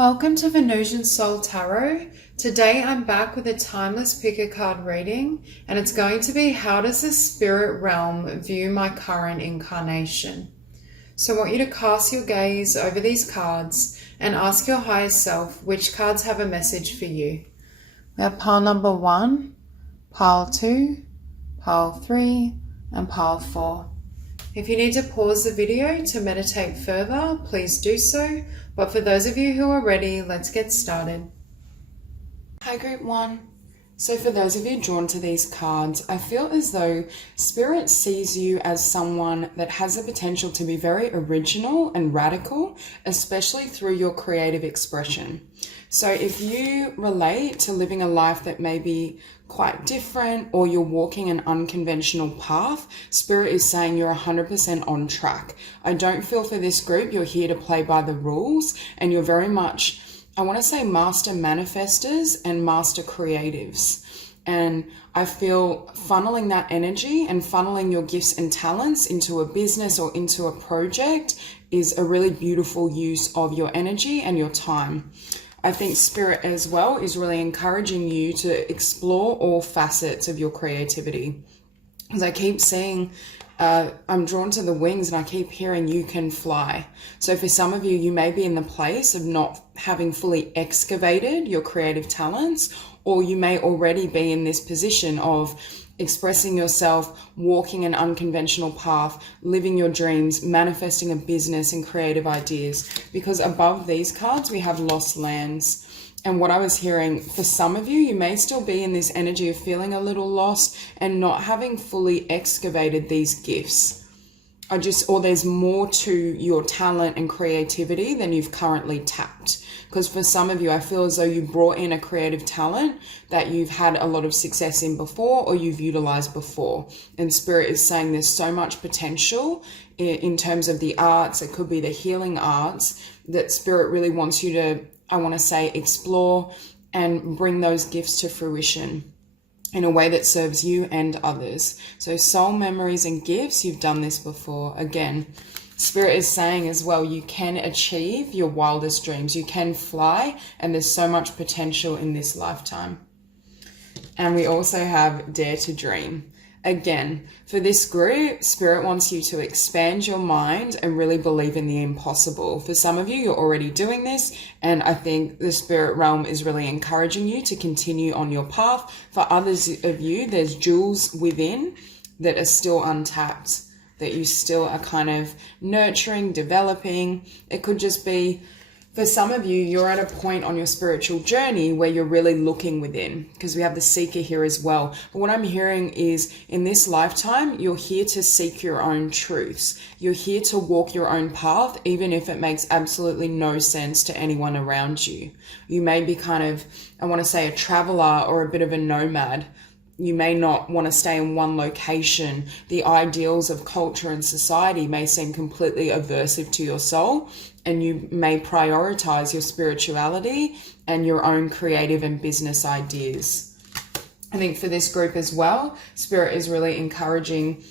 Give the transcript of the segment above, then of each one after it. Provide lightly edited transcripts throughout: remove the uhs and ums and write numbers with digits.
Welcome to Venusian Soul Tarot. Today I'm back with a timeless pick a card reading, and it's going to be, how does the spirit realm view my current incarnation? So I want you to cast your gaze over these cards and ask your higher self which cards have a message for you. We have pile number 1, pile 2, pile 3, and pile 4. If you need to pause the video to meditate further, please do so. But for those of you who are ready, let's get started. Hi Group 1. So for those of you drawn to these cards, I feel as though Spirit sees you as someone that has the potential to be very original and radical, especially through your creative expression. So if you relate to living a life that may be quite different, or you're walking an unconventional path, Spirit is saying you're 100% on track. I don't feel for this group you're here to play by the rules, and you're very much, I want to say, master manifestors and master creatives. And I feel funneling that energy and funneling your gifts and talents into a business or into a project is a really beautiful use of your energy and your time. I think Spirit as well is really encouraging you to explore all facets of your creativity. As I keep seeing, I'm drawn to the wings, and I keep hearing you can fly. So for some of you, you may be in the place of not having fully excavated your creative talents, or you may already be in this position of expressing yourself, walking an unconventional path, living your dreams, manifesting a business and creative ideas. Because above these cards, we have lost lands. And what I was hearing, for some of you, you may still be in this energy of feeling a little lost and not having fully excavated these gifts. Or there's more to your talent and creativity than you've currently tapped. Because for some of you, I feel as though you brought in a creative talent that you've had a lot of success in before, or you've utilized before. And Spirit is saying there's so much potential in terms of the arts. It could be the healing arts that Spirit really wants you to, I want to say, explore and bring those gifts to fruition in a way that serves you and others. So soul memories and gifts, you've done this before. Again, Spirit is saying as well, you can achieve your wildest dreams. You can fly, and there's so much potential in this lifetime. And we also have Dare to Dream. Again, for this group, Spirit wants you to expand your mind and really believe in the impossible. For some of you, you're already doing this, and I think the spirit realm is really encouraging you to continue on your path. For others of you, there's jewels within that are still untapped, that you still are kind of nurturing, developing. It could just be, for some of you, you're at a point on your spiritual journey where you're really looking within, because we have the seeker here as well. But what I'm hearing is, in this lifetime, you're here to seek your own truths. You're here to walk your own path, even if it makes absolutely no sense to anyone around you. You may be kind of, I want to say, a traveler or a bit of a nomad. You may not want to stay in one location. The ideals of culture and society may seem completely aversive to your soul, and you may prioritize your spirituality and your own creative and business ideas. I think for this group as well, Spirit is really encouraging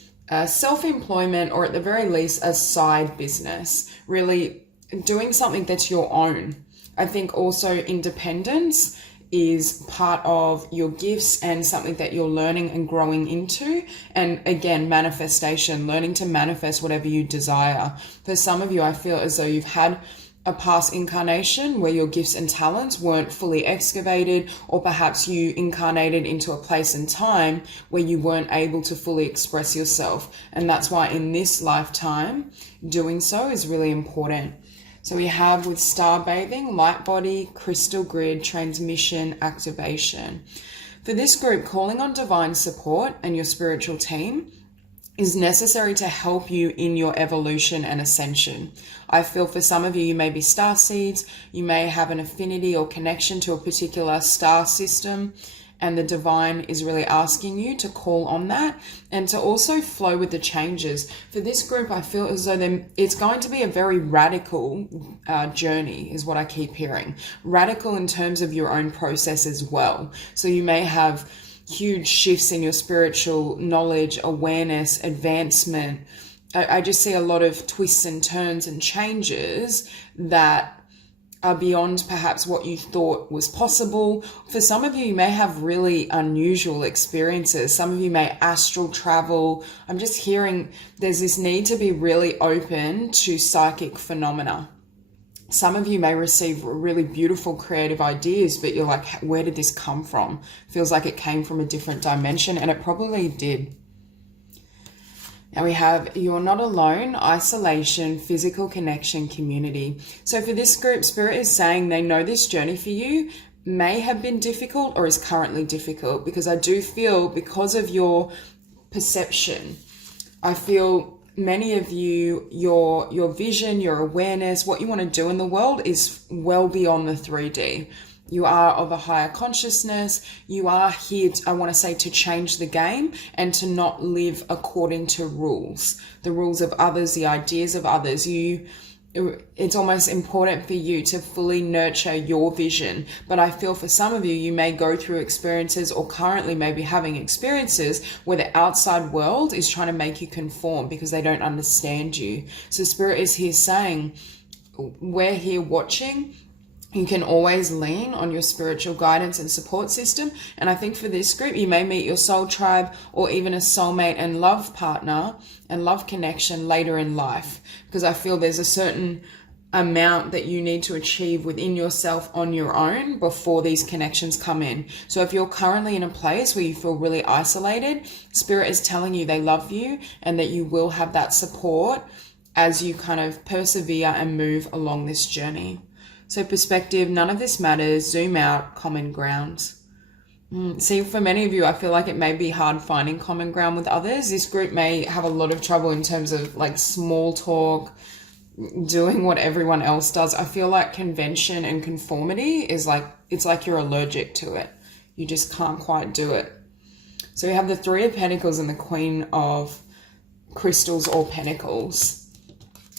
self-employment, or at the very least a side business, really doing something that's your own. I think also independence is part of your gifts and something that you're learning and growing into. And again, manifestation, learning to manifest whatever you desire. For some of you, I feel as though you've had a past incarnation where your gifts and talents weren't fully excavated, or perhaps you incarnated into a place and time where you weren't able to fully express yourself. And that's why in this lifetime, doing so is really important. So we have with star bathing, light body, crystal grid, transmission, activation. For this group, calling on divine support and your spiritual team is necessary to help you in your evolution and ascension. I feel for some of you, you may be star seeds, you may have an affinity or connection to a particular star system, and the divine is really asking you to call on that and to also flow with the changes. For this group, I feel as though it's going to be a very radical journey, is what I keep hearing. Radical in terms of your own process as well. So you may have huge shifts in your spiritual knowledge, awareness, advancement. I just see a lot of twists and turns and changes that are beyond perhaps what you thought was possible. For some of you, you may have really unusual experiences. Some of you may astral travel. I'm just hearing there's this need to be really open to psychic phenomena. Some of you may receive really beautiful creative ideas, but you're like, where did this come from? Feels like it came from a different dimension, and it probably did. Now we have you're not alone, isolation, physical connection, community. So for this group, Spirit is saying they know this journey for you may have been difficult or is currently difficult, because I do feel because of your perception, I feel many of you, your vision, your awareness, what you want to do in the world is well beyond the 3D. You are of a higher consciousness. You are here, I want to say, to change the game and to not live according to rules, the rules of others, the ideas of others. It's almost important for you to fully nurture your vision. But I feel for some of you, you may go through experiences or currently may be having experiences where the outside world is trying to make you conform because they don't understand you. So Spirit is here saying, we're here watching. You can always lean on your spiritual guidance and support system. And I think for this group, you may meet your soul tribe or even a soulmate and love partner and love connection later in life, because I feel there's a certain amount that you need to achieve within yourself on your own before these connections come in. So if you're currently in a place where you feel really isolated, Spirit is telling you they love you and that you will have that support as you kind of persevere and move along this journey. So perspective, none of this matters, zoom out, common ground. See, for many of you, I feel like it may be hard finding common ground with others. This group may have a lot of trouble in terms of like small talk, doing what everyone else does. I feel like convention and conformity is like, it's like you're allergic to it. You just can't quite do it. So we have the Three of Pentacles and the Queen of Crystals or Pentacles.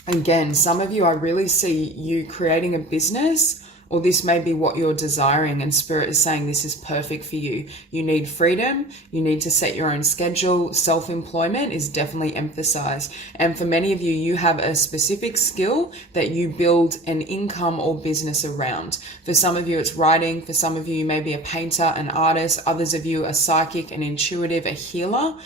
Again, some of you, I really see you creating a business, or this may be what you're desiring, and Spirit is saying this is perfect for you. You need freedom. You need to set your own schedule. Self-employment is definitely emphasized. And for many of you, you have a specific skill that you build an income or business around. For some of you, it's writing. For some of you, you may be a painter, an artist. Others of you are psychic and intuitive, a healer.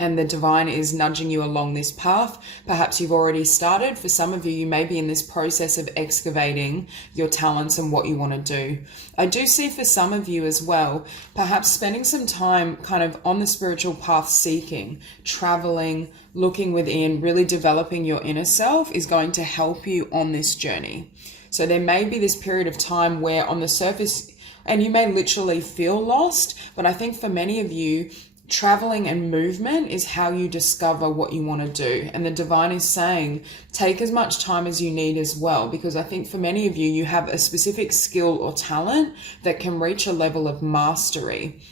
And the divine is nudging you along this path. Perhaps you've already started. For some of you, you may be in this process of excavating your talents and what you want to do. I do see for some of you as well, perhaps spending some time kind of on the spiritual path, seeking, traveling, looking within, really developing your inner self is going to help you on this journey. So there may be this period of time where on the surface, and you may literally feel lost, but I think for many of you, traveling and movement is how you discover what you want to do. And the divine is saying, take as much time as you need as well, because I think for many of you, you have a specific skill or talent that can reach a level of mastery.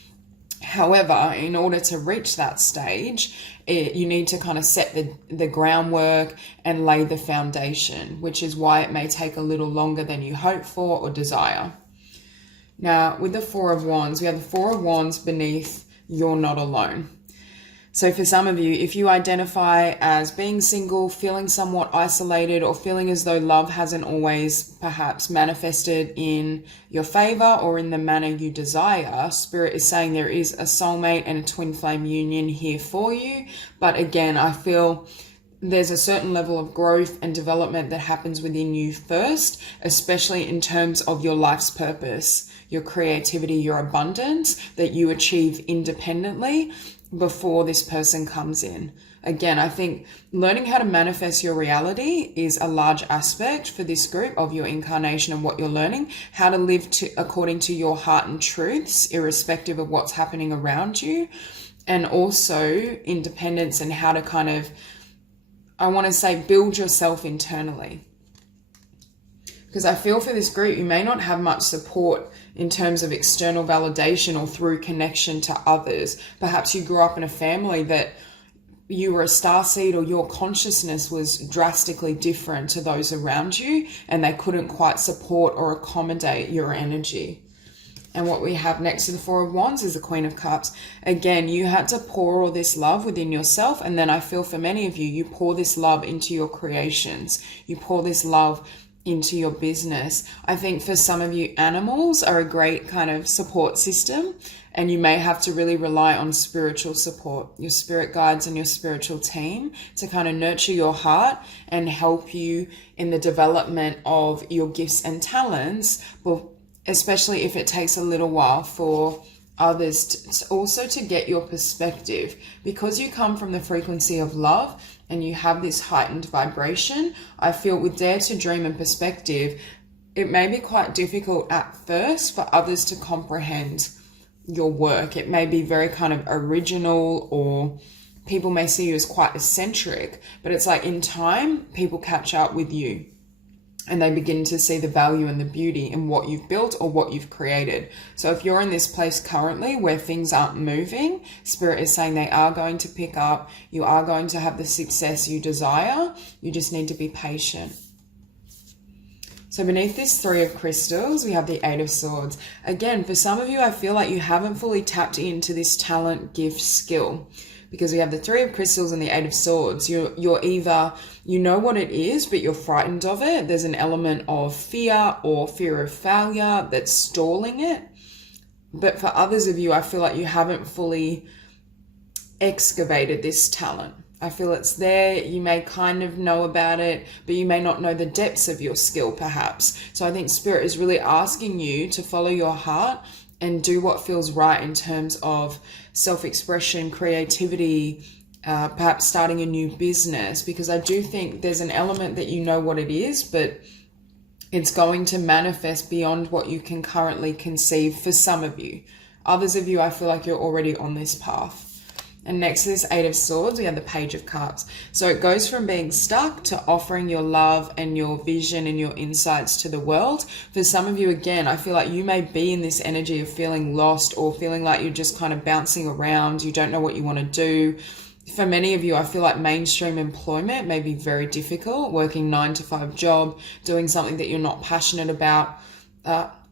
However, in order to reach that stage, you need to kind of set the groundwork and lay the foundation, which is why it may take a little longer than you hope for or desire. Now, with the Four of Wands, we have the Four of Wands beneath you're not alone. So for some of you, if you identify as being single, feeling somewhat isolated, or feeling as though love hasn't always perhaps manifested in your favor or in the manner you desire, Spirit is saying there is a soulmate and a twin flame union here for you. But again, I feel there's a certain level of growth and development that happens within you first, especially in terms of your life's purpose, your creativity, your abundance that you achieve independently before this person comes in. Again, I think learning how to manifest your reality is a large aspect for this group of your incarnation and what you're learning, how to live according to your heart and truths, irrespective of what's happening around you, and also independence and how to kind of, I want to say, build yourself internally. Because I feel for this group, you may not have much support in terms of external validation or through connection to others. Perhaps you grew up in a family that you were a starseed, or your consciousness was drastically different to those around you, and they couldn't quite support or accommodate your energy. And what we have next to the Four of Wands is the Queen of Cups. Again, you had to pour all this love within yourself. And then I feel for many of you, you pour this love into your creations. You pour this love into your business. I think for some of you, animals are a great kind of support system, and you may have to really rely on spiritual support, your spirit guides and your spiritual team, to kind of nurture your heart and help you in the development of your gifts and talents, but especially if it takes a little while for others to also to get your perspective. Because you come from the frequency of love and you have this heightened vibration, I feel with Dare to Dream and perspective, it may be quite difficult at first for others to comprehend your work. It may be very kind of original, or people may see you as quite eccentric, but it's like in time, people catch up with you and they begin to see the value and the beauty in what you've built or what you've created. So if you're in this place currently where things aren't moving, Spirit is saying they are going to pick up. You are going to have the success you desire. You just need to be patient. So beneath this Three of Crystals, we have the Eight of Swords. Again, for some of you, I feel like you haven't fully tapped into this talent, gift, skill, because we have the Three of Crystals and the Eight of Swords. You're either, you know what it is, but you're frightened of it. There's an element of fear or fear of failure that's stalling it. But for others of you, I feel like you haven't fully excavated this talent. I feel it's there. You may kind of know about it, but you may not know the depths of your skill perhaps. So I think Spirit is really asking you to follow your heart and do what feels right in terms of self-expression, creativity, perhaps starting a new business, because I do think there's an element that you know what it is, but it's going to manifest beyond what you can currently conceive for some of you. Others of you, I feel like you're already on this path. And next to this Eight of Swords, we have the Page of Cups. So it goes from being stuck to offering your love and your vision and your insights to the world. For some of you, again, I feel like you may be in this energy of feeling lost or feeling like you're just kind of bouncing around. You don't know what you want to do. For many of you, I feel like mainstream employment may be very difficult, working 9-to-5 job, doing something that you're not passionate about.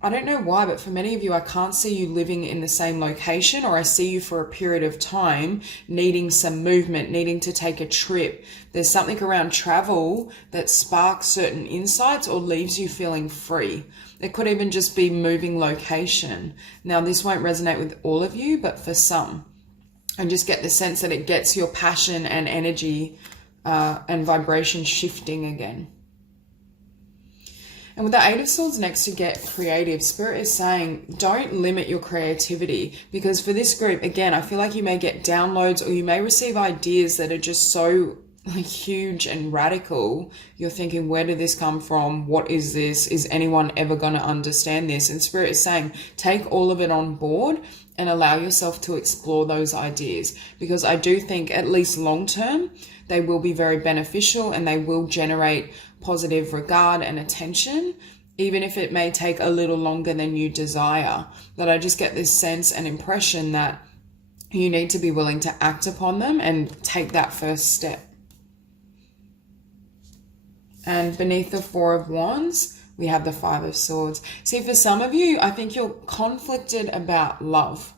I don't know why, but for many of you, I can't see you living in the same location, or I see you for a period of time needing some movement, needing to take a trip. There's something around travel that sparks certain insights or leaves you feeling free. It could even just be moving location. Now, this won't resonate with all of you, but for some. And just get the sense that it gets your passion and energy and vibration shifting again. And with the Eight of Swords next to get creative, Spirit is saying don't limit your creativity, because for this group, again, I feel like you may get downloads or you may receive ideas that are just so huge and radical. You're thinking, where did this come from? What is this? Is anyone ever going to understand this? And Spirit is saying take all of it on board and allow yourself to explore those ideas, because I do think at least long term, they will be very beneficial and they will generate positive regard and attention, even if it may take a little longer than you desire. But I just get this sense and impression that you need to be willing to act upon them and take that first step. And beneath the Four of Wands, we have the Five of Swords. See, for some of you, I think you're conflicted about love.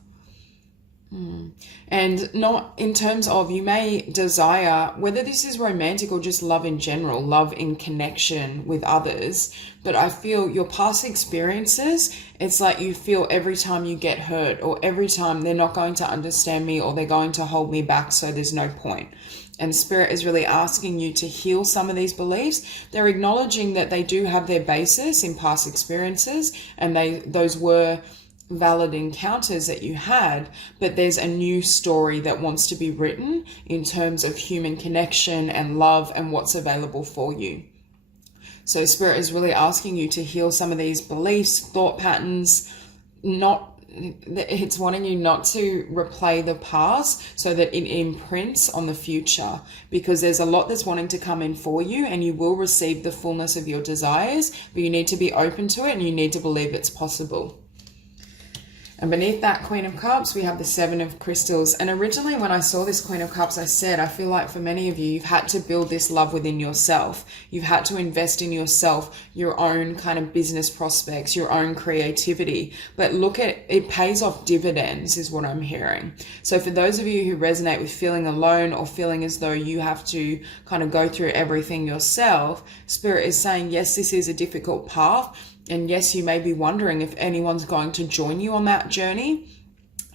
And not in terms of, you may desire, whether this is romantic or just love in general, love in connection with others. But I feel your past experiences, it's like you feel every time you get hurt or every time they're not going to understand me or they're going to hold me back, so there's no point. And Spirit is really asking you to heal some of these beliefs. They're acknowledging that they do have their basis in past experiences and those were valid encounters that you had, but there's a new story that wants to be written in terms of human connection and love and what's available for you. So Spirit is really asking you to heal some of these beliefs, thought patterns. It's wanting you not to replay the past so that it imprints on the future, because there's a lot that's wanting to come in for you and you will receive the fullness of your desires, but you need to be open to it and you need to believe it's possible. And beneath that Queen of Cups, we have the Seven of Crystals. And originally when I saw this Queen of Cups, I said, I feel like for many of you, you've had to build this love within yourself. You've had to invest in yourself, your own kind of business prospects, your own creativity. But look at, it pays off dividends is what I'm hearing. So for those of you who resonate with feeling alone or feeling as though you have to kind of go through everything yourself, Spirit is saying, yes, this is a difficult path. And yes, you may be wondering if anyone's going to join you on that journey.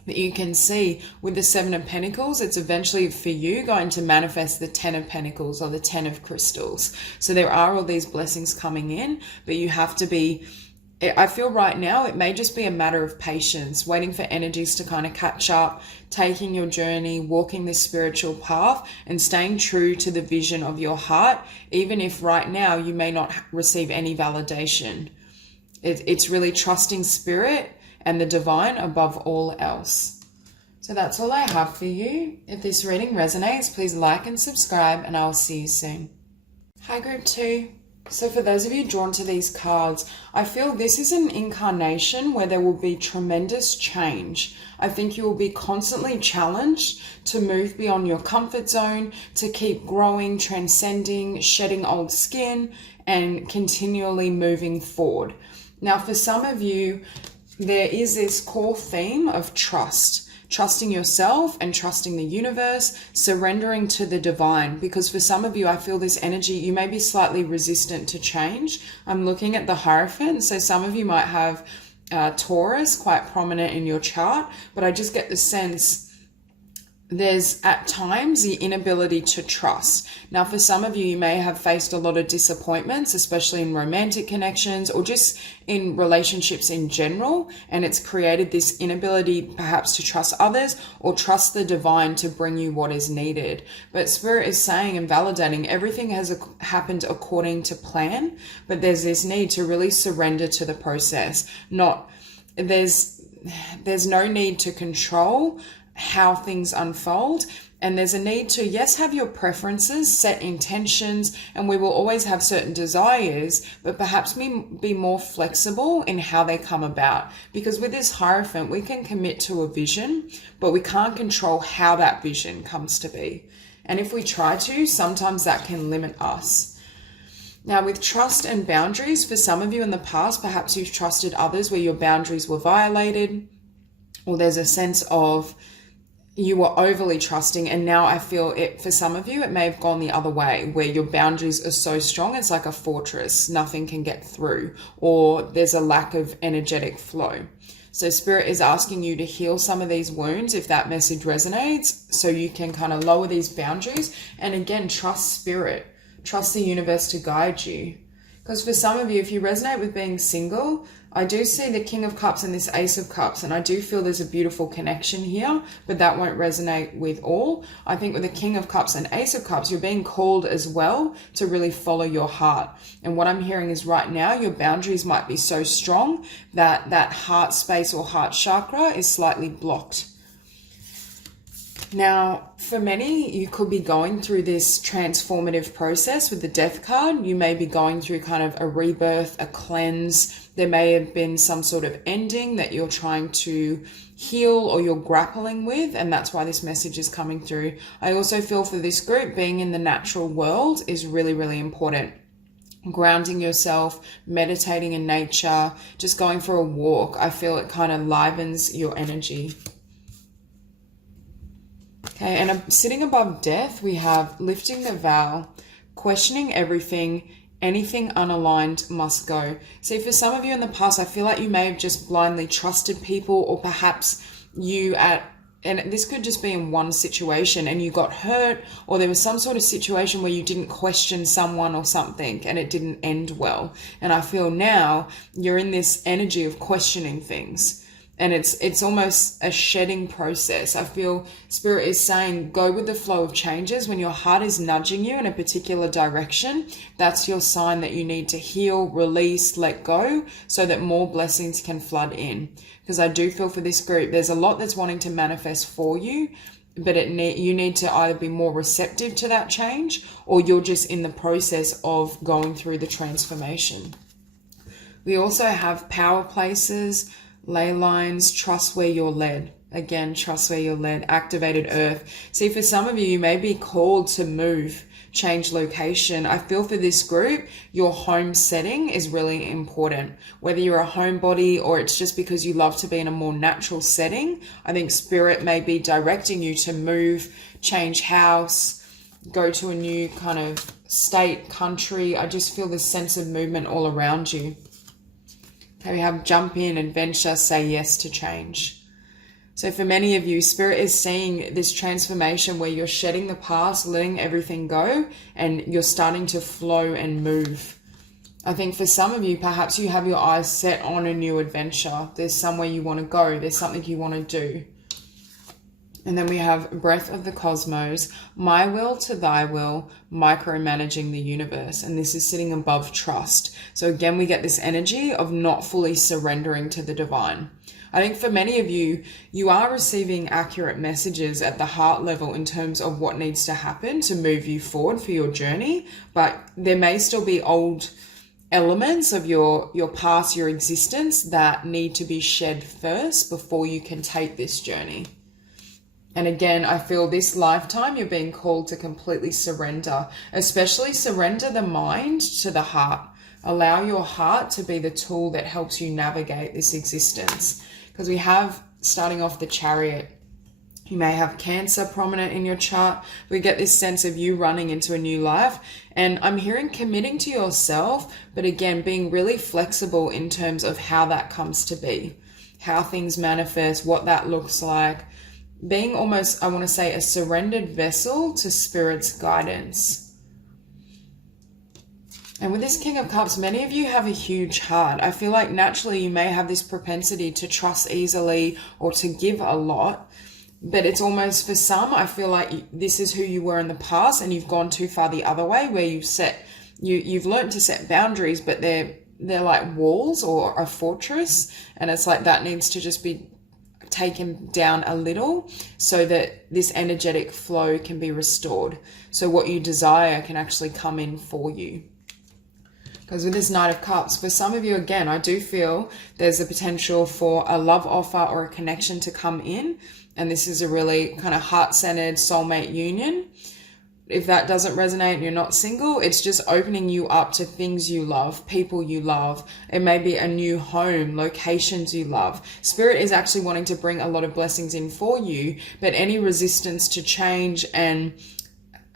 But you can see with the Seven of Pentacles, it's eventually for you going to manifest the 10 of Pentacles or the 10 of Crystals. So there are all these blessings coming in, but you have to be, I feel right now, it may just be a matter of patience, waiting for energies to kind of catch up, taking your journey, walking this spiritual path and staying true to the vision of your heart, even if right now you may not receive any validation. It's really trusting Spirit and the divine above all else. So that's all I have for you. If this reading resonates, please like and subscribe, and I'll see you soon. Hi, Group 2. So for those of you drawn to these cards, I feel this is an incarnation where there will be tremendous change. I think you will be constantly challenged to move beyond your comfort zone, to keep growing, transcending, shedding old skin, and continually moving forward. Now, for some of you, there is this core theme of trust. Trusting yourself and trusting the universe, surrendering to the divine. Because for some of you, I feel this energy, you may be slightly resistant to change. I'm looking at the Hierophant. So some of you might have Taurus quite prominent in your chart, but I just get the sense there's at times the inability to trust. Now, for some of you, you may have faced a lot of disappointments, especially in romantic connections or just in relationships in general. And it's created this inability perhaps to trust others or trust the divine to bring you what is needed. But Spirit is saying and validating everything has happened according to plan, but there's this need to really surrender to the process. There's no need to control how things unfold, and there's a need to, yes, have your preferences, set intentions, and we will always have certain desires, but perhaps be more flexible in how they come about. Because with this Hierophant, we can commit to a vision, but we can't control how that vision comes to be. And if we try to, sometimes that can limit us. Now, with trust and boundaries, for some of you in the past, perhaps you've trusted others where your boundaries were violated, or there's a sense of you were overly trusting, and now I feel it for some of you, it may have gone the other way where your boundaries are so strong, it's like a fortress, nothing can get through, or there's a lack of energetic flow. So Spirit is asking you to heal some of these wounds if that message resonates, so you can kind of lower these boundaries and again, trust Spirit, trust the universe to guide you. Because for some of you, if you resonate with being single, I do see the King of Cups and this Ace of Cups, and I do feel there's a beautiful connection here, but that won't resonate with all. I think with the King of Cups and Ace of Cups, you're being called as well to really follow your heart. And what I'm hearing is right now, your boundaries might be so strong that that heart space or heart chakra is slightly blocked. Now, for many, you could be going through this transformative process with the Death card. You may be going through kind of a rebirth, a cleanse. There may have been some sort of ending that you're trying to heal or you're grappling with, and that's why this message is coming through. I also feel for this group, being in the natural world is really, really important. Grounding yourself, meditating in nature, just going for a walk. I feel it kind of livens your energy. Okay, and sitting above death, we have lifting the veil, questioning everything, anything unaligned must go. See, for some of you in the past, I feel like you may have just blindly trusted people, or perhaps and this could just be in one situation and you got hurt, or there was some sort of situation where you didn't question someone or something and it didn't end well. And I feel now you're in this energy of questioning things. And it's almost a shedding process. I feel Spirit is saying, go with the flow of changes. When your heart is nudging you in a particular direction, that's your sign that you need to heal, release, let go, so that more blessings can flood in. Because I do feel for this group, there's a lot that's wanting to manifest for you, but you need to either be more receptive to that change, or you're just in the process of going through the transformation. We also have power places, ley lines, trust where you're led. Again, trust where you're led. Activated earth. See, for some of you, you may be called to move, change location. I feel for this group, your home setting is really important. Whether you're a homebody or it's just because you love to be in a more natural setting, I think spirit may be directing you to move, change house, go to a new kind of state, country. I just feel this sense of movement all around you. Okay, we have jump in, adventure, say yes to change. So for many of you, spirit is seeing this transformation where you're shedding the past, letting everything go, and you're starting to flow and move. I think for some of you, perhaps you have your eyes set on a new adventure. There's somewhere you want to go. There's something you want to do. And then we have breath of the cosmos, my will to thy will, micromanaging the universe. And this is sitting above trust. So again, we get this energy of not fully surrendering to the divine. I think for many of you, you are receiving accurate messages at the heart level in terms of what needs to happen to move you forward for your journey. But there may still be old elements of your past, your existence that need to be shed first before you can take this journey. And again, I feel this lifetime you're being called to completely surrender, especially surrender the mind to the heart. Allow your heart to be the tool that helps you navigate this existence. Because we have, starting off the Chariot, you may have Cancer prominent in your chart. We get this sense of you running into a new life. And I'm hearing committing to yourself, but again, being really flexible in terms of how that comes to be, how things manifest, what that looks like. Being almost, I want to say, a surrendered vessel to Spirit's guidance. And with this King of Cups, many of you have a huge heart. I feel like naturally you may have this propensity to trust easily or to give a lot. But it's almost, for some, I feel like this is who you were in the past and you've gone too far the other way, where you've learned to set boundaries, but they're like walls or a fortress. And it's like that needs to just be taken down a little so that this energetic flow can be restored. So what you desire can actually come in for you. Because with this Knight of Cups, for some of you, again, I do feel there's a potential for a love offer or a connection to come in. And this is a really kind of heart-centered soulmate union. If that doesn't resonate and you're not single, it's just opening you up to things you love, people you love. It may be a new home, locations you love. Spirit is actually wanting to bring a lot of blessings in for you, but any resistance to change and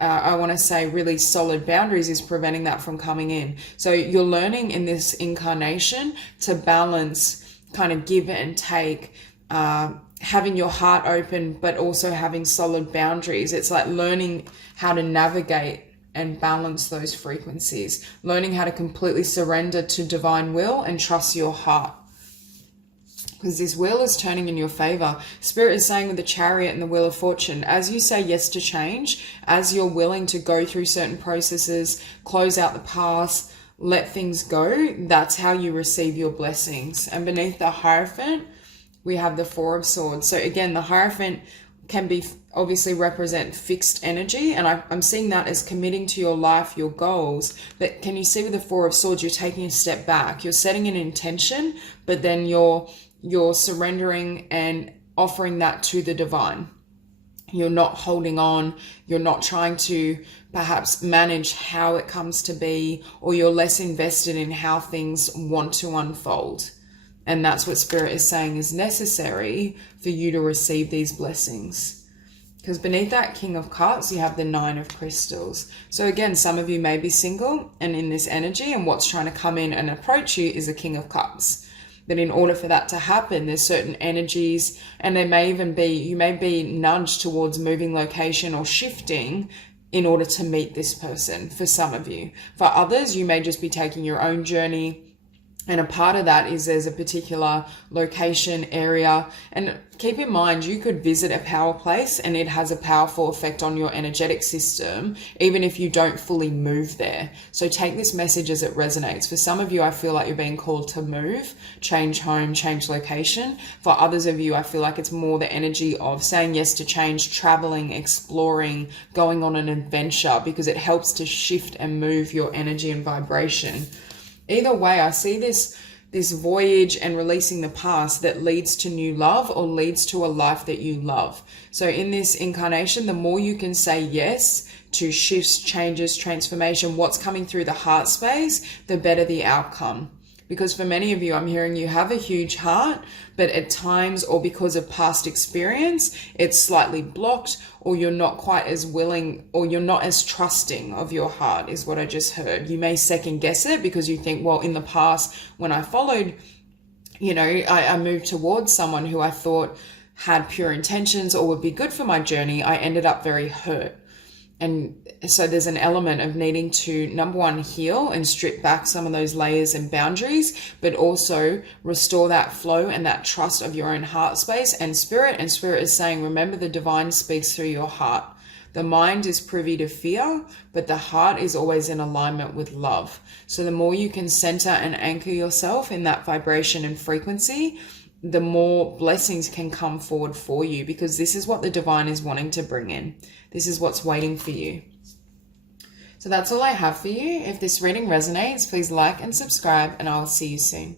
I want to say really solid boundaries is preventing that from coming in. So you're learning in this incarnation to balance kind of give and take, having your heart open, but also having solid boundaries. It's like learning how to navigate and balance those frequencies, learning how to completely surrender to divine will and trust your heart. Because this wheel is turning in your favor. Spirit is saying with the Chariot and the Wheel of Fortune, as you say yes to change, as you're willing to go through certain processes, close out the past, let things go, that's how you receive your blessings. And beneath the Hierophant, we have the Four of Swords. So again, the Hierophant can be obviously represent fixed energy, and I'm seeing that as committing to your life, your goals. But can you see with the Four of Swords, you're taking a step back, you're setting an intention, but then you're surrendering and offering that to the divine. You're not holding on. You're not trying to perhaps manage how it comes to be, or you're less invested in how things want to unfold. And that's what Spirit is saying is necessary for you to receive these blessings. Because beneath that King of Cups, you have the Nine of Crystals. So again, some of you may be single and in this energy, and what's trying to come in and approach you is a King of Cups. But in order for that to happen, there's certain energies, and there may even be, you may be nudged towards moving location or shifting in order to meet this person for some of you. For others, you may just be taking your own journey. And a part of that is there's a particular location, area. And keep in mind, you could visit a power place and it has a powerful effect on your energetic system, even if you don't fully move there. So take this message as it resonates. For some of you, I feel like you're being called to move, change home, change location. For others of you, I feel like it's more the energy of saying yes to change, traveling, exploring, going on an adventure, because it helps to shift and move your energy and vibration. Either way, I see this this voyage and releasing the past that leads to new love or leads to a life that you love. So in this incarnation, the more you can say yes to shifts, changes, transformation, what's coming through the heart space, the better the outcome. Because for many of you, I'm hearing you have a huge heart, but at times or because of past experience, it's slightly blocked, or you're not quite as willing, or you're not as trusting of your heart is what I just heard. You may second guess it because you think, well, in the past when I followed, I moved towards someone who I thought had pure intentions or would be good for my journey, I ended up very hurt. And so there's an element of needing to, number one, heal and strip back some of those layers and boundaries, but also restore that flow and that trust of your own heart space and spirit. And spirit is saying, remember, the divine speaks through your heart. The mind is privy to fear, but the heart is always in alignment with love. So the more you can center and anchor yourself in that vibration and frequency, the more blessings can come forward for you, because this is what the divine is wanting to bring in. This is what's waiting for you. So that's all I have for you. If this reading resonates, please like and subscribe, and I'll see you soon.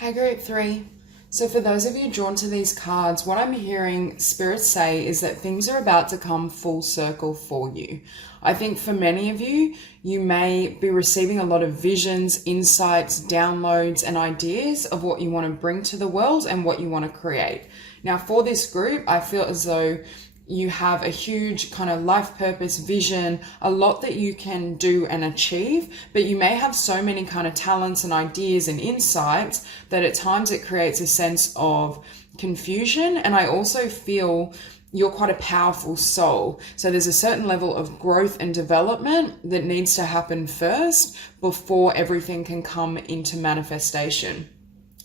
Hi, Group 3. So for those of you drawn to these cards, what I'm hearing Spirit say is that things are about to come full circle for you. I think for many of you, you may be receiving a lot of visions, insights, downloads, and ideas of what you want to bring to the world and what you want to create. Now, for this group, I feel as though you have a huge kind of life purpose, vision, a lot that you can do and achieve, but you may have so many kind of talents and ideas and insights that at times it creates a sense of confusion. And I also feel you're quite a powerful soul. So there's a certain level of growth and development that needs to happen first before everything can come into manifestation.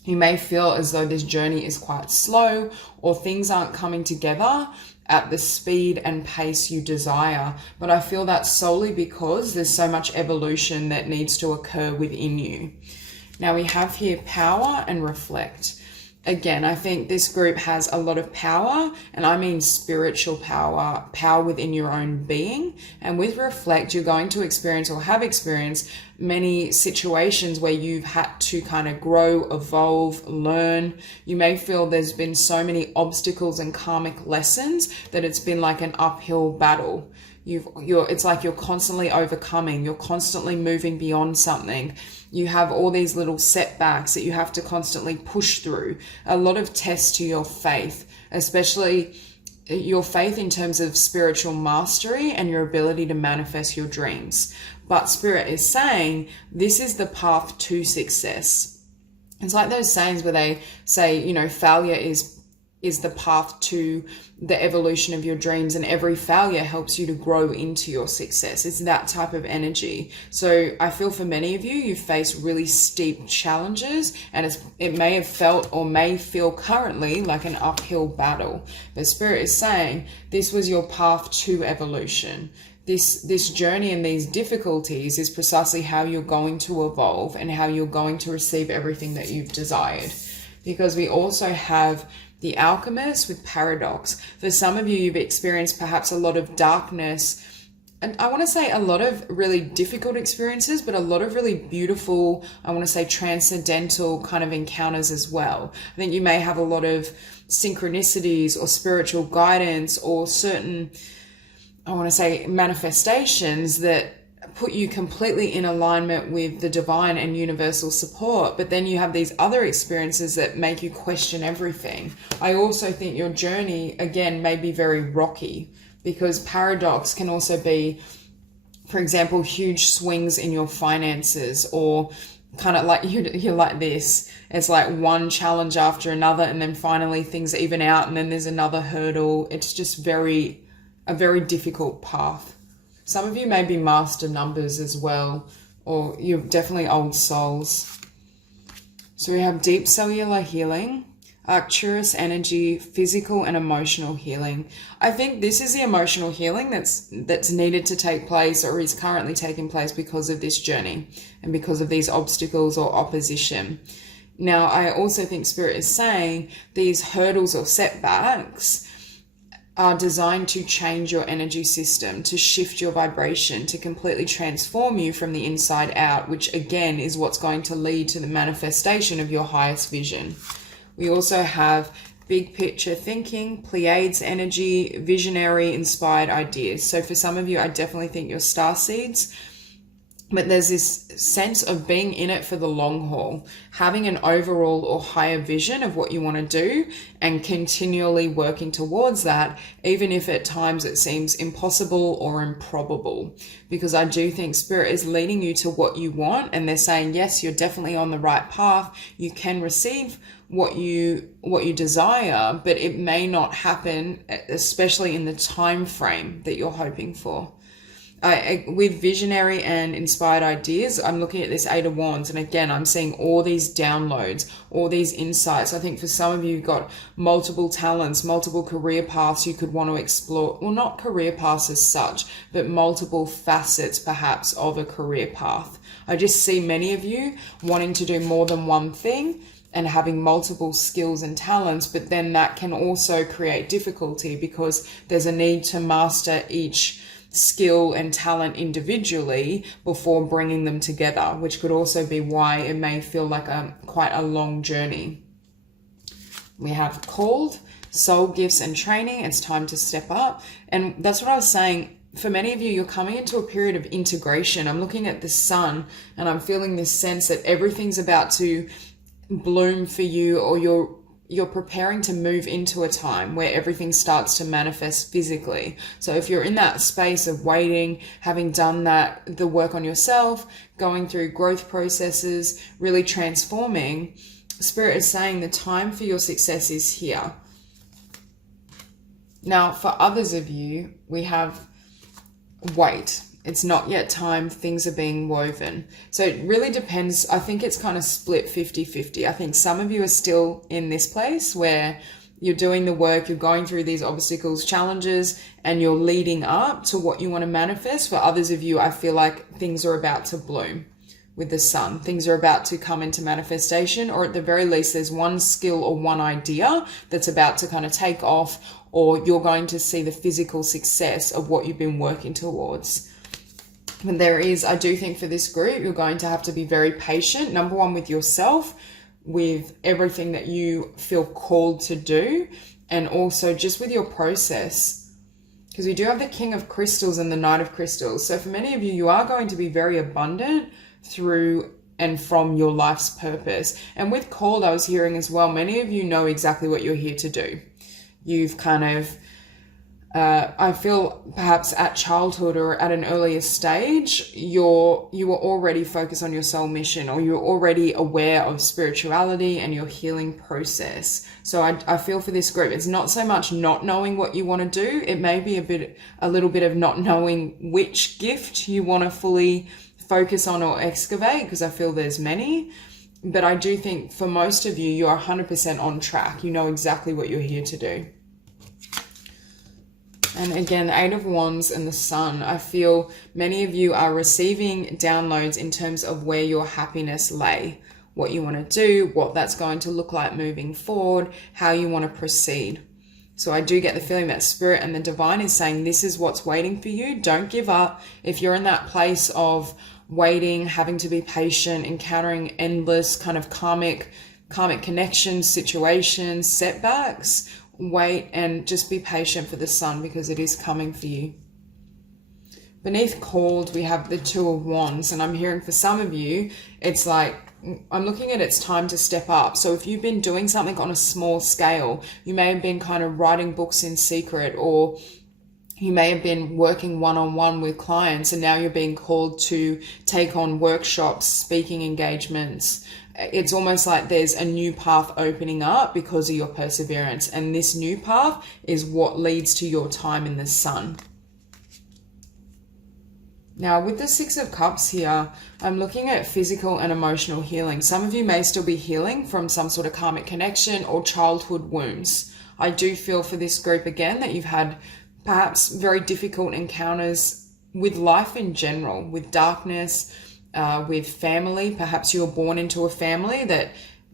You may feel as though this journey is quite slow, or things aren't coming together at the speed and pace you desire. But I feel that's solely because there's so much evolution that needs to occur within you. Now we have here power and reflect. Again, I think this group has a lot of power, and I mean spiritual power, power within your own being. And with reflect, you're going to experience or have experienced many situations where you've had to kind of grow, evolve, learn. You may feel there's been so many obstacles and karmic lessons that it's been like an uphill battle. It's like you're constantly overcoming, you're constantly moving beyond something. You have all these little setbacks that you have to constantly push through. A lot of tests to your faith, especially your faith in terms of spiritual mastery and your ability to manifest your dreams. But Spirit is saying this is the path to success. It's like those sayings where they say, failure is the path to the evolution of your dreams, and every failure helps you to grow into your success. It's that type of energy. So I feel for many of you, you face really steep challenges, and it may have felt or may feel currently like an uphill battle. But Spirit is saying this was your path to evolution. This journey and these difficulties is precisely how you're going to evolve and how you're going to receive everything that you've desired. Because we also have the alchemist with paradox. For some of you, you've experienced perhaps a lot of darkness, and I want to say a lot of really difficult experiences, but a lot of really beautiful, I want to say transcendental kind of encounters as well. I think you may have a lot of synchronicities or spiritual guidance or certain, I want to say, manifestations that put you completely in alignment with the divine and universal support. But then you have these other experiences that make you question everything. I also think your journey, again, may be very rocky, because paradox can also be, for example, huge swings in your finances, or kind of like you're like this. It's like one challenge after another, and then finally things even out, and then there's another hurdle. It's just a very difficult path. Some of you may be master numbers as well, or you're definitely old souls. So we have deep cellular healing, Arcturus energy, physical and emotional healing. I think this is the emotional healing that's needed to take place, or is currently taking place, because of this journey and because of these obstacles or opposition. Now, I also think Spirit is saying these hurdles or setbacks are designed to change your energy system, to shift your vibration, to completely transform you from the inside out, which again is what's going to lead to the manifestation of your highest vision. We also have big picture thinking, Pleiades energy, visionary, inspired ideas. So for some of you, I definitely think you're star seeds. But there's this sense of being in it for the long haul, having an overall or higher vision of what you want to do and continually working towards that, even if at times it seems impossible or improbable. Because I do think Spirit is leading you to what you want, and they're saying, yes, you're definitely on the right path. You can receive what you desire, but it may not happen, especially in the time frame that you're hoping for. With visionary and inspired ideas, I'm looking at this Eight of Wands, and again, I'm seeing all these downloads, all these insights. I think for some of you, you've got multiple talents, multiple career paths you could want to explore. Well, not career paths as such, but multiple facets perhaps of a career path. I just see many of you wanting to do more than one thing and having multiple skills and talents, but then that can also create difficulty because there's a need to master each skill and talent individually before bringing them together, which could also be why it may feel like quite a long journey. We have called, soul gifts and training. It's time to step up. And that's what I was saying. For many of you, you're coming into a period of integration. I'm looking at the sun and I'm feeling this sense that everything's about to bloom for you, or you're preparing to move into a time where everything starts to manifest physically. So if you're in that space of waiting, having done the work on yourself, going through growth processes, really transforming, Spirit is saying the time for your success is here. Now, for others of you, we have wait. It's not yet time. Things are being woven. So it really depends. I think it's kind of split 50-50. I think some of you are still in this place where you're doing the work, you're going through these obstacles, challenges, and you're leading up to what you want to manifest. For others of you, I feel like things are about to bloom with the sun. Things are about to come into manifestation, or at the very least, there's one skill or one idea that's about to kind of take off, or you're going to see the physical success of what you've been working towards. And I do think for this group, you're going to have to be very patient. Number one, with yourself, with everything that you feel called to do, and also just with your process. Because we do have the King of Crystals and the Knight of Crystals. So for many of you, you are going to be very abundant through and from your life's purpose. And with called, I was hearing as well, many of you know exactly what you're here to do. You've kind of I feel perhaps at childhood or at an earlier stage, you were already focused on your soul mission, or you're already aware of spirituality and your healing process. So I feel for this group, it's not so much not knowing what you want to do. It may be a little bit of not knowing which gift you want to fully focus on or excavate, because I feel there's many. But I do think for most of you, you're 100% on track. You know exactly what you're here to do. And again, Eight of Wands and the Sun, I feel many of you are receiving downloads in terms of where your happiness lay, what you want to do, what that's going to look like moving forward, how you want to proceed. So I do get the feeling that Spirit and the Divine is saying this is what's waiting for you. Don't give up. If you're in that place of waiting, having to be patient, encountering endless kind of karmic connections, situations, setbacks, wait and just be patient for the sun, because it is coming for you. Beneath called, we have the Two of Wands, and I'm hearing for some of you, it's like, I'm looking at it's time to step up. So if you've been doing something on a small scale, you may have been kind of writing books in secret, or you may have been working one-on-one with clients, and now you're being called to take on workshops, speaking engagements. It's almost like there's a new path opening up because of your perseverance. And this new path is what leads to your time in the sun. Now, with the Six of Cups here, I'm looking at physical and emotional healing. Some of you may still be healing from some sort of karmic connection or childhood wounds. I do feel for this group again that you've had perhaps very difficult encounters with life in general, with darkness, with family. Perhaps you were born into a family that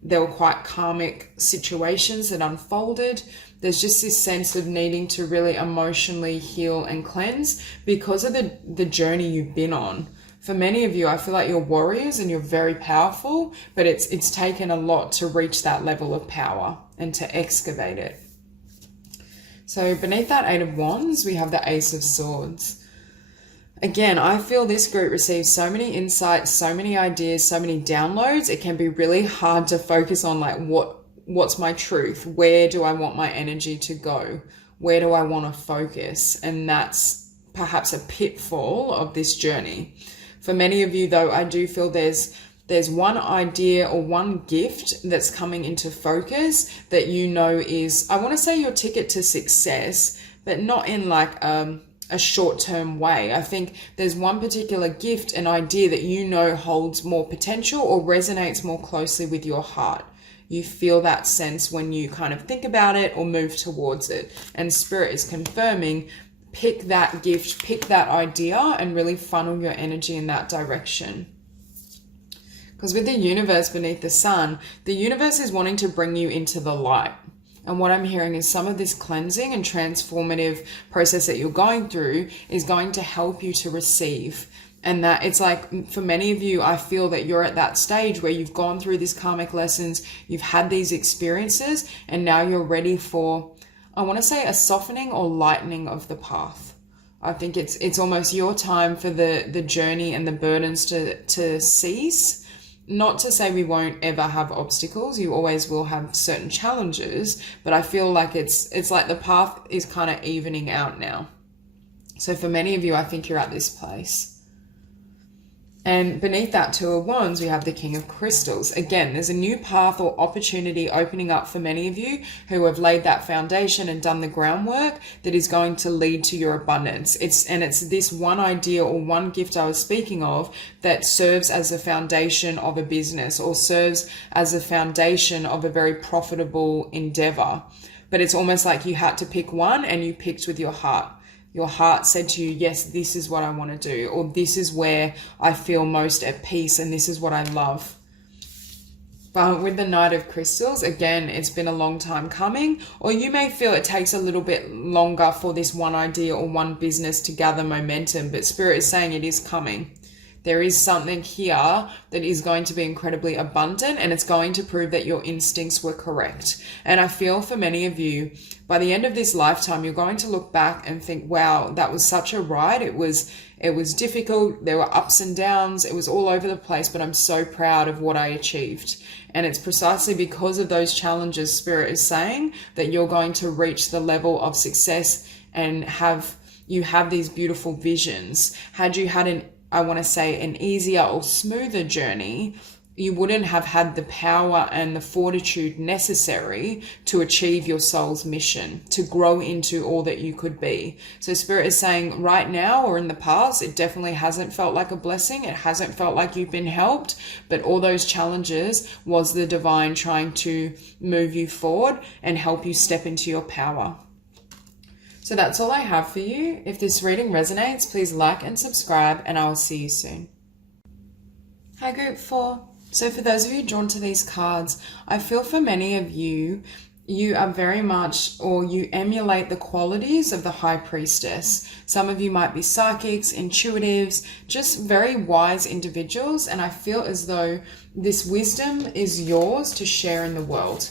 there were quite karmic situations that unfolded. There's just this sense of needing to really emotionally heal and cleanse because of the journey you've been on. For many of you, I feel like you're warriors and you're very powerful, but it's taken a lot to reach that level of power and to excavate it. So beneath that Eight of Wands, we have the Ace of Swords. Again, I feel this group receives so many insights, so many ideas, so many downloads. It can be really hard to focus on like what's my truth? Where do I want my energy to go? Where do I want to focus? And that's perhaps a pitfall of this journey. For many of you though, I do feel there's one idea or one gift that's coming into focus that you know is, I want to say, your ticket to success, but not in like a short-term way. I think there's one particular gift, an idea that you know holds more potential or resonates more closely with your heart. You feel that sense when you kind of think about it or move towards it. And Spirit is confirming, pick that gift, pick that idea, and really funnel your energy in that direction. Because with the universe beneath the sun, the universe is wanting to bring you into the light. And what I'm hearing is some of this cleansing and transformative process that you're going through is going to help you to receive. And that it's like, for many of you, I feel that you're at that stage where you've gone through these karmic lessons, you've had these experiences, and now you're ready for, I want to say, a softening or lightening of the path. I think it's almost your time for the journey and the burdens to cease. Not to say we won't ever have obstacles. You always will have certain challenges, but I feel like it's like the path is kind of evening out now. So for many of you, I think you're at this place. And beneath that Two of Wands, we have the King of Crystals. Again, there's a new path or opportunity opening up for many of you who have laid that foundation and done the groundwork that is going to lead to your abundance. It's this one idea or one gift I was speaking of that serves as a foundation of a business or serves as a foundation of a very profitable endeavor. But it's almost like you had to pick one and you picked with your heart. Your heart said to you, yes, this is what I want to do, or this is where I feel most at peace, and this is what I love. But with the Knight of Crystals, again, it's been a long time coming, or you may feel it takes a little bit longer for this one idea or one business to gather momentum, but Spirit is saying it is coming. There is something here that is going to be incredibly abundant, and it's going to prove that your instincts were correct. And I feel for many of you, by the end of this lifetime, you're going to look back and think, wow, that was such a ride. It was difficult. There were ups and downs. It was all over the place, but I'm so proud of what I achieved. And it's precisely because of those challenges, Spirit is saying, that you're going to reach the level of success and have these beautiful visions. Had you had an easier or smoother journey, you wouldn't have had the power and the fortitude necessary to achieve your soul's mission, to grow into all that you could be. So Spirit is saying right now or in the past, it definitely hasn't felt like a blessing. It hasn't felt like you've been helped, but all those challenges was the divine trying to move you forward and help you step into your power. So that's all I have for you. If this reading resonates, please like and subscribe, and I will see you soon. Hi, Group 4. So for those of you drawn to these cards, I feel for many of you, you are very much, or you emulate the qualities of the High Priestess. Some of you might be psychics, intuitives, just very wise individuals, and I feel as though this wisdom is yours to share in the world.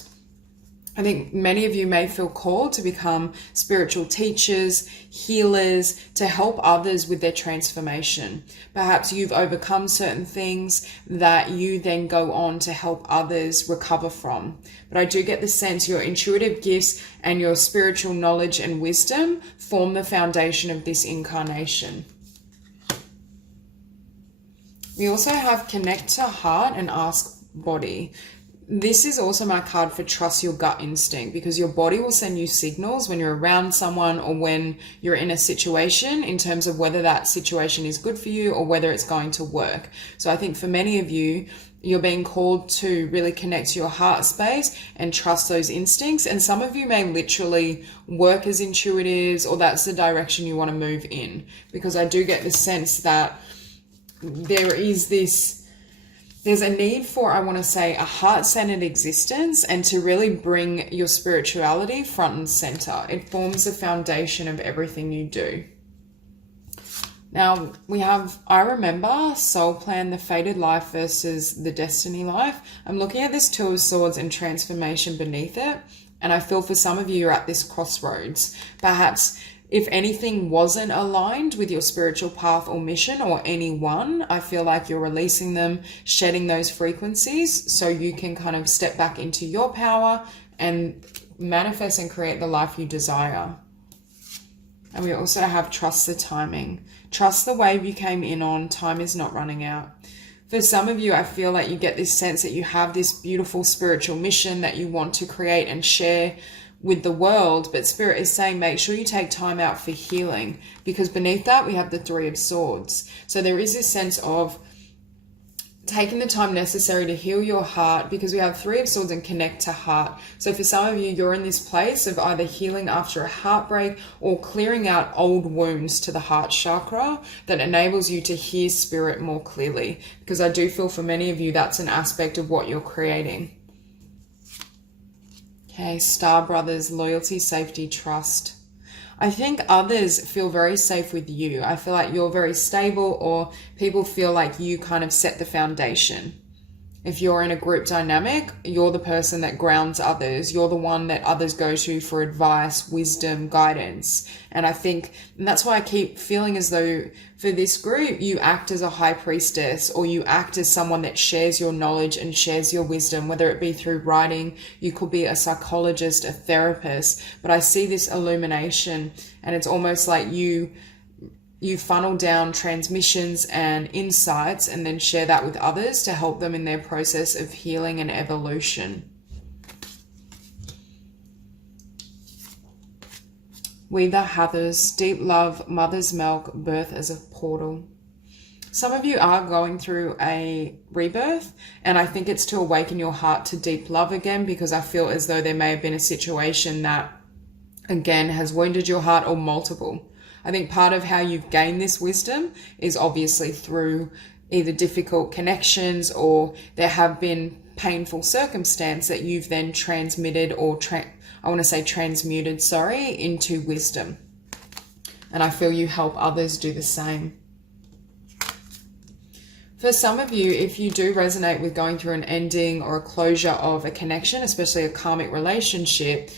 I think many of you may feel called to become spiritual teachers, healers, to help others with their transformation. Perhaps you've overcome certain things that you then go on to help others recover from. But I do get the sense your intuitive gifts and your spiritual knowledge and wisdom form the foundation of this incarnation. We also have Connect to Heart and Ask Body. This is also my card for trust your gut instinct, because your body will send you signals when you're around someone or when you're in a situation in terms of whether that situation is good for you or whether it's going to work. So I think for many of you, you're being called to really connect to your heart space and trust those instincts. And some of you may literally work as intuitives, or that's the direction you want to move in, because I do get the sense that there is this there's a need for, I want to say, a heart-centered existence and to really bring your spirituality front and center. It forms the foundation of everything you do. Now, we have I Remember, Soul Plan, the Fated Life versus the Destiny Life. I'm looking at this Two of Swords and transformation beneath it. And I feel for some of you, you're at this crossroads. Perhaps if anything wasn't aligned with your spiritual path or mission or anyone, I feel like you're releasing them, shedding those frequencies so you can kind of step back into your power and manifest and create the life you desire. And we also have trust the timing. Trust the wave you came in on. Time is not running out. For some of you, I feel like you get this sense that you have this beautiful spiritual mission that you want to create and share with the world, but Spirit is saying make sure you take time out for healing, because beneath that we have the Three of Swords. So there is this sense of taking the time necessary to heal your heart, because we have Three of Swords and connect to heart. So for some of you, you're in this place of either healing after a heartbreak or clearing out old wounds to the heart chakra that enables you to hear Spirit more clearly, because I do feel for many of you that's an aspect of what you're creating. Okay, Star Brothers, loyalty, safety, trust. I think others feel very safe with you. I feel like you're very stable, or people feel like you kind of set the foundation. If you're in a group dynamic, you're the person that grounds others. You're the one that others go to for advice, wisdom, guidance. And I think, and that's why I keep feeling as though for this group, you act as a high priestess, or you act as someone that shares your knowledge and shares your wisdom, whether it be through writing. You could be a psychologist, a therapist, but I see this illumination, and it's almost like you funnel down transmissions and insights and then share that with others to help them in their process of healing and evolution. We the Hathors, deep love, mother's milk, birth as a portal. Some of you are going through a rebirth, and I think it's to awaken your heart to deep love again, because I feel as though there may have been a situation that, again, has wounded your heart, or multiple. I think part of how you've gained this wisdom is obviously through either difficult connections, or there have been painful circumstance that you've then transmitted or transmuted, into wisdom. And I feel you help others do the same. For some of you, if you do resonate with going through an ending or a closure of a connection, especially a karmic relationship,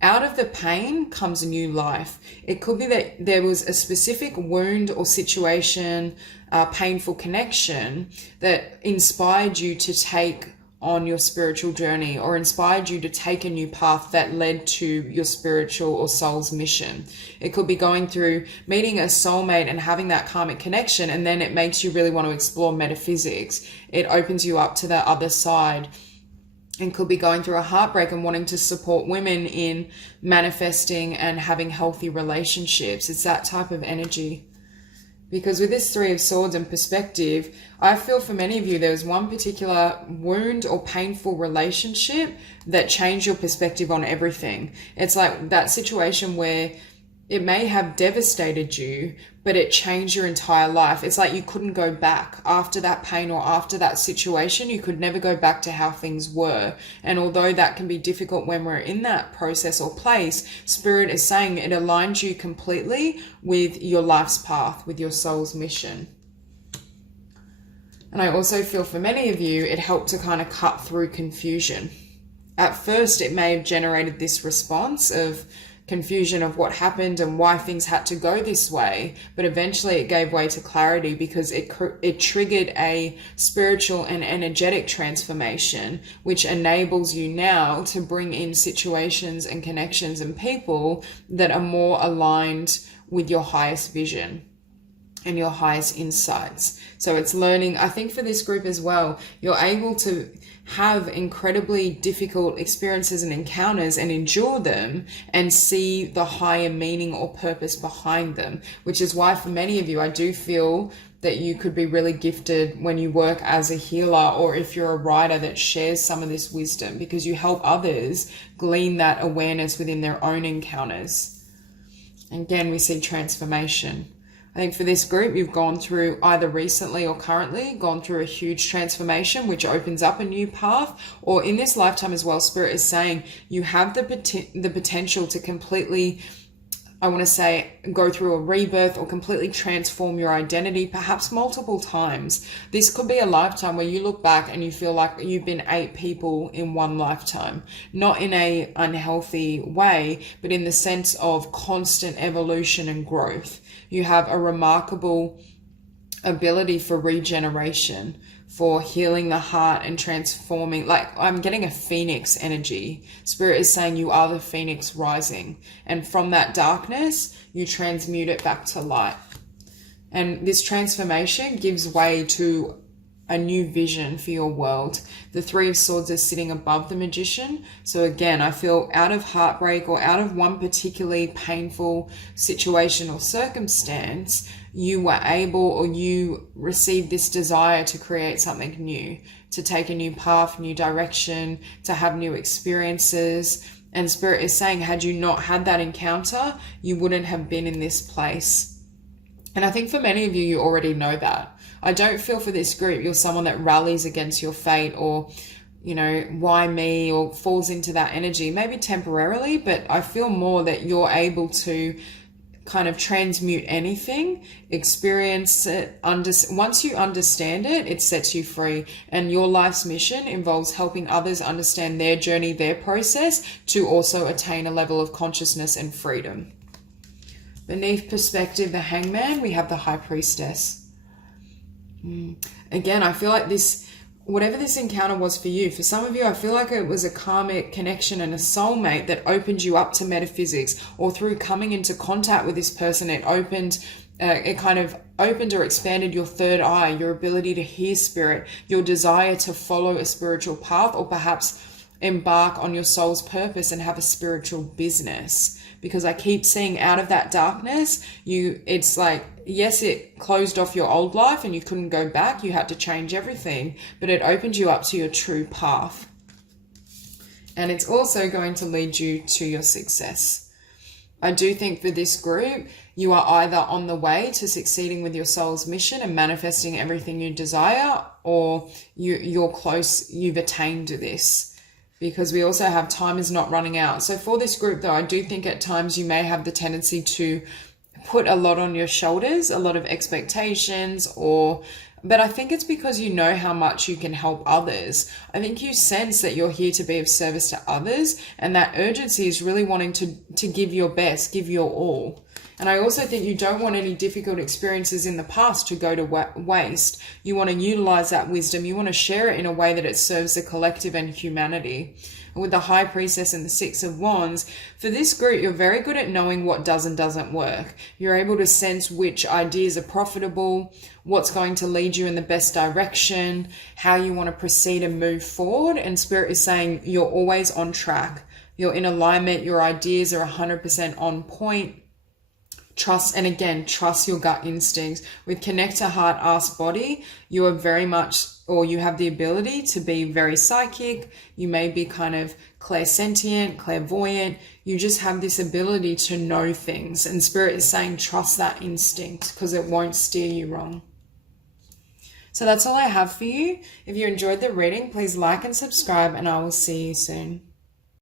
out of the pain comes a new life. It could be that there was a specific wound or situation, painful connection that inspired you to take on your spiritual journey, or inspired you to take a new path that led to your spiritual or soul's mission. It could be going through meeting a soulmate and having that karmic connection, and then it makes you really want to explore metaphysics. It opens you up to the other side. And could be going through a heartbreak and wanting to support women in manifesting and having healthy relationships. It's that type of energy. Because with this Three of Swords and perspective, I feel for many of you, there was one particular wound or painful relationship that changed your perspective on everything. It's like that situation where it may have devastated you, but it changed your entire life. It's like you couldn't go back after that pain or after that situation. You could never go back to how things were. And although that can be difficult when we're in that process or place, Spirit is saying it aligns you completely with your life's path, with your soul's mission. And I also feel for many of you, it helped to kind of cut through confusion. At first, it may have generated this response of confusion of what happened and why things had to go this way, but eventually it gave way to clarity, because it triggered a spiritual and energetic transformation, which enables you now to bring in situations and connections and people that are more aligned with your highest vision and your highest insights. So it's learning, I think for this group as well, you're able to have incredibly difficult experiences and encounters and endure them and see the higher meaning or purpose behind them, which is why for many of you, I do feel that you could be really gifted when you work as a healer, or if you're a writer that shares some of this wisdom, because you help others glean that awareness within their own encounters. And again, we see transformation. I think for this group, you've gone through either recently or currently gone through a huge transformation, which opens up a new path, or in this lifetime as well, Spirit is saying you have the potential to completely, I want to say, go through a rebirth or completely transform your identity, perhaps multiple times. This could be a lifetime where you look back and you feel like you've been 8 people in one lifetime, not in a unhealthy way, but in the sense of constant evolution and growth. You have a remarkable ability for regeneration, for healing the heart and transforming. Like, I'm getting a phoenix energy. Spirit is saying you are the phoenix rising. And from that darkness, you transmute it back to light. And this transformation gives way to a new vision for your world. The 3 of Swords is sitting above the Magician. So again, I feel out of heartbreak or out of one particularly painful situation or circumstance, you were able, or you received this desire to create something new, to take a new path, new direction, to have new experiences. And Spirit is saying, had you not had that encounter, you wouldn't have been in this place. And I think for many of you, you already know that. I don't feel for this group you're someone that rallies against your fate or, you know, why me, or falls into that energy, maybe temporarily, but I feel more that you're able to kind of transmute anything, experience it, once you understand it, it sets you free. And your life's mission involves helping others understand their journey, their process, to also attain a level of consciousness and freedom. Beneath perspective, the Hangman, we have the High Priestess. Again, I feel like this, whatever this encounter was for you, for some of you, I feel like it was a karmic connection and a soulmate that opened you up to metaphysics, or through coming into contact with this person, it kind of opened or expanded your third eye, your ability to hear spirit, your desire to follow a spiritual path, or perhaps embark on your soul's purpose and have a spiritual business. Because I keep seeing out of that darkness, it's like, yes, it closed off your old life and you couldn't go back. You had to change everything, but it opened you up to your true path. And it's also going to lead you to your success. I do think for this group, you are either on the way to succeeding with your soul's mission and manifesting everything you desire, or you're close, you've attained to this. Because we also have time is not running out. So for this group, though, I do think at times you may have the tendency to put a lot on your shoulders, a lot of expectations, but I think it's because you know how much you can help others. I think you sense that you're here to be of service to others, and that urgency is really wanting to give your best, give your all. And I also think you don't want any difficult experiences in the past to go to waste. You want to utilize that wisdom. You want to share it in a way that it serves the collective and humanity. And with the High Priestess and the 6 of Wands, for this group, you're very good at knowing what does and doesn't work. You're able to sense which ideas are profitable, what's going to lead you in the best direction, how you want to proceed and move forward. And Spirit is saying you're always on track. You're in alignment. Your ideas are 100% on point. Trust your gut instincts. With Connect to Heart, Ask Body, you are very much, or you have the ability to be very psychic. You may be kind of clairsentient, clairvoyant. You just have this ability to know things. And Spirit is saying, trust that instinct, because it won't steer you wrong. So that's all I have for you. If you enjoyed the reading, please like and subscribe, and I will see you soon.